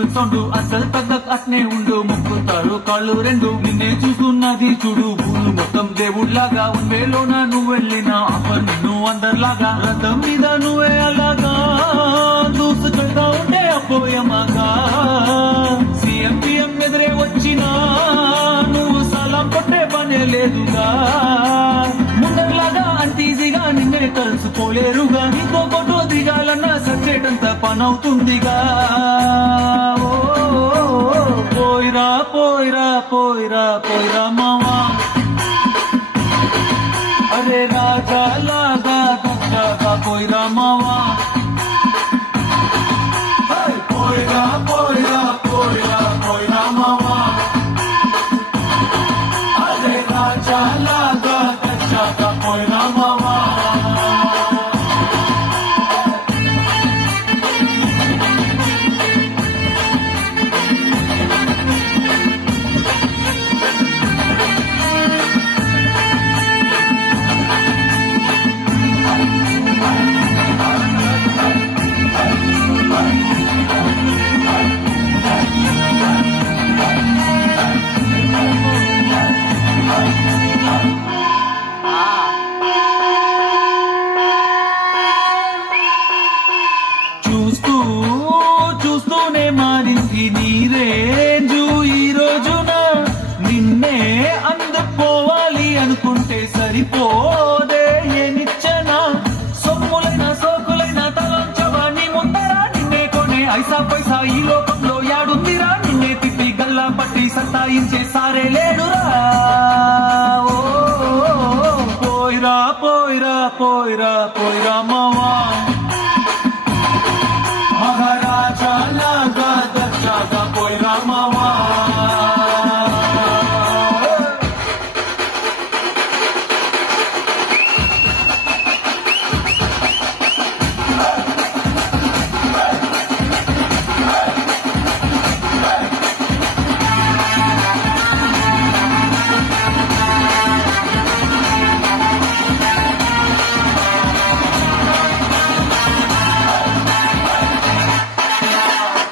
simple sound అసలు తగ్గ అట్నే ఉండు ముక్కుతారు కాళ్ళు రెండు నిన్నే చూస్తున్నది చూడు ఊరు మొత్తం దేవుళ్లాగా వేలోన నువ్వు వెళ్ళిన ఆఫర్ నిన్ను అందరిలాగా రథం మీద నువ్వే అలాగా దూసుకెళ్తా ఉంటే అపోయమాగా సీఎం పిఎం ఎదురే వచ్చినా నువ్వు సలాం కొట్టే పనే లేదుగా ముందర్లాగా అంత ఈజీగా నిన్నే కలుసుకోలేరుగా ఇంకో ఫోటో దిగాలన్నా సచ్చేటంత పనవుతుందిగా పోయిరా పోయిరా పోయిరా పోయిరా మావా అరే రాజా లాగా దచ్చాగా పోయిరా మావా పోయిరా పోయిరా పోయిరా పోయిరా మావా అరే రాజా లాగా దచ్చాగా పోయిరా మావా చూస్తూనే మారింది నీ రేంజు ఈ రోజున నిన్నే అందుకోవాలి అనుకుంటే సరిపోదే ఏనిచ్చనా సొమ్ములైన సోకులైన తలంచవా నీ ముందరా నిన్నే కొనే ఐసా పైసా ఈ లోకంలో యాడుందిరా నిన్నే తిప్పి గల్లా పట్టి సత్తాయించే సారే లేడురా పోయిరా పోయిరా పోయిరా పోయిరా మావా మహారాజా లాగా దచ్చాగా పోయిరా మావా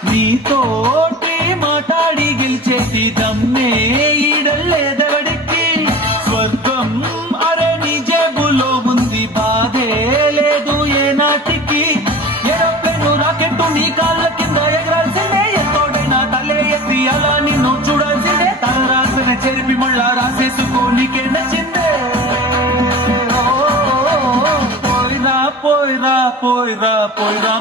నీతోటి మాట్లాడి గెలిచేటి దమ్మే ఈడలేదెవడికి స్వర్గం అరే నీ జేబులో ఉంది బాధే లేదు ఏ నాటికి ఏరోప్లేన్ రాకెట్టు నీ కాళ్ళ కింద ఎగరాల్సిందే ఎంతోడైనా తలే ఎత్తి అలా నిన్ను చూడాల్సిందే తల రాసిన చెరిపి మళ్ళా రాసేసుకో నీకే నచ్చిందే పోయిరా పోయిరా పోయిరా పోయిరా